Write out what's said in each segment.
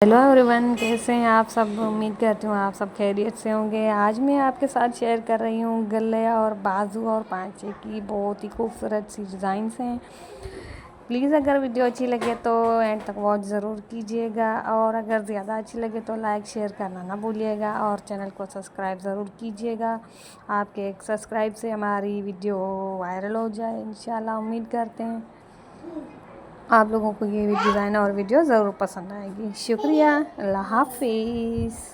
Hello everyone, कैसे हैं आप सब। उम्मीद करती हूँ आप सब खैरियत से होंगे। आज मैं आपके साथ शेयर कर रही हूँ गले और बाजू और पांचे की बहुत ही खूबसूरत सी डिज़ाइंस हैं। प्लीज़ अगर वीडियो अच्छी लगे तो एंड तक वॉच ज़रूर कीजिएगा, और अगर ज़्यादा अच्छी लगे तो लाइक शेयर करना ना भूलिएगा, और चैनल को सब्सक्राइब ज़रूर कीजिएगा। आपके एक सब्सक्राइब से हमारी वीडियो वायरल हो जाए इंशाल्लाह। उम्मीद करते हैं आप लोगों को ये डिज़ाइन और वीडियो ज़रूर पसंद आएगी। शुक्रिया, अल्लाह हाफिज़।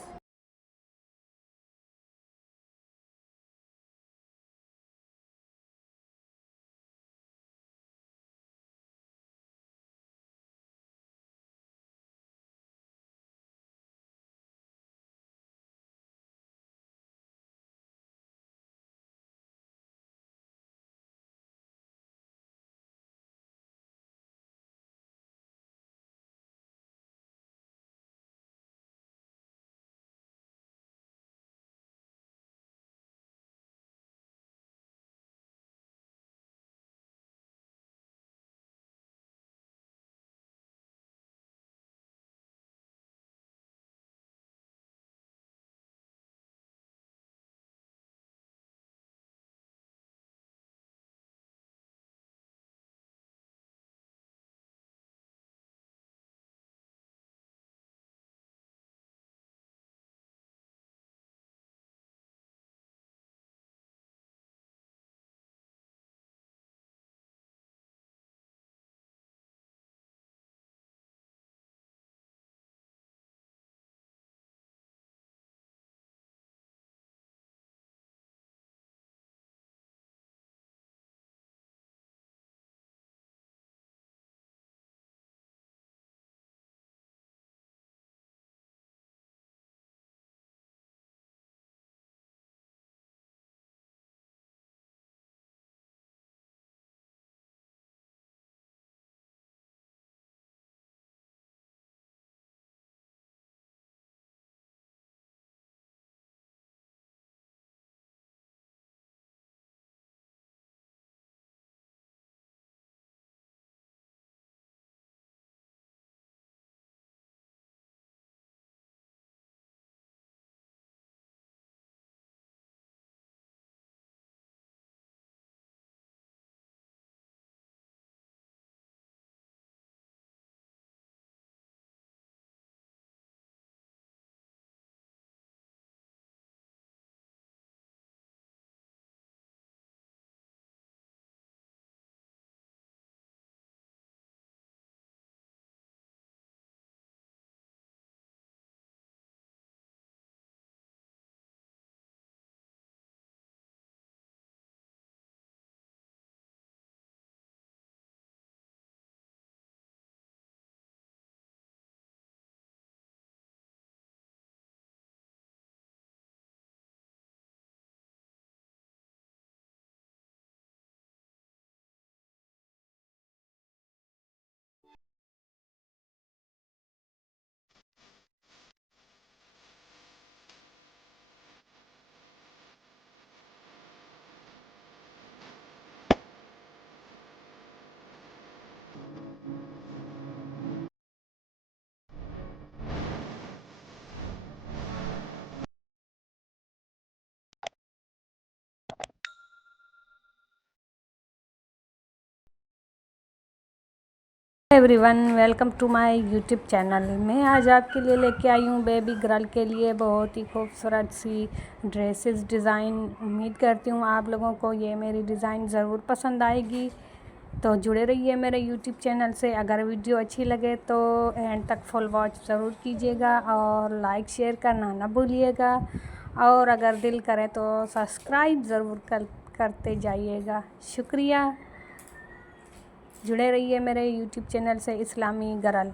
Everyone, welcome to my YouTube channel. मैं आज आपके लिए लेके आई हूँ बेबी गर्ल के लिए बहुत ही खूबसूरत सी ड्रेसेस डिज़ाइन। उम्मीद करती हूँ आप लोगों को ये मेरी डिज़ाइन ज़रूर पसंद आएगी, तो जुड़े रहिए मेरे यूट्यूब चैनल से। अगर वीडियो अच्छी लगे तो एंड तक फुल वॉच ज़रूर कीजिएगा, और लाइक शेयर करना ना भूलिएगा, और अगर दिल करे तो सब्सक्राइब ज़रूर करते जाइएगा। शुक्रिया, जुड़े रहिए मेरे यूट्यूब चैनल से इस्लामी girl.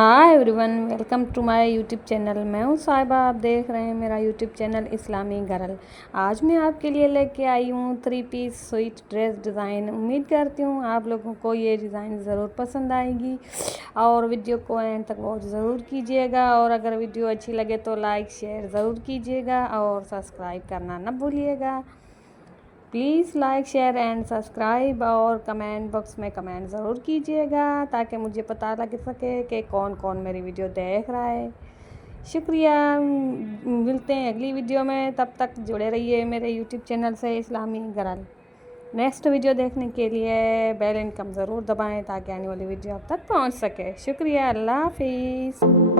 Hi everyone, welcome to my YouTube channel. मैं हूँ साहिबा, आप देख रहे हैं मेरा यूट्यूब चैनल इस्लामी गरल। आज मैं आपके लिए लेके आई हूँ 3 पीस स्वीट ड्रेस डिज़ाइन। उम्मीद करती हूँ आप लोगों को ये डिज़ाइन ज़रूर पसंद आएगी और वीडियो को एंड तक वॉच ज़रूर कीजिएगा। और अगर वीडियो अच्छी लगे तो लाइक शेयर ज़रूर कीजिएगा और सब्सक्राइब करना न भूलिएगा। Please like share and subscribe और कमेंट बॉक्स में कमेंट ज़रूर कीजिएगा ताकि मुझे पता लग सके कि कौन कौन मेरी वीडियो देख रहा है। शुक्रिया। मिलते हैं अगली वीडियो में, तब तक जुड़े रहिए मेरे यूट्यूब चैनल से इस्लामी गरल। नेक्स्ट वीडियो देखने के लिए बेल आइकन ज़रूर दबाएं ताकि आने वाली वीडियो आप तक पहुंच सके। शुक्रिया। अल्लाह हाफिज़।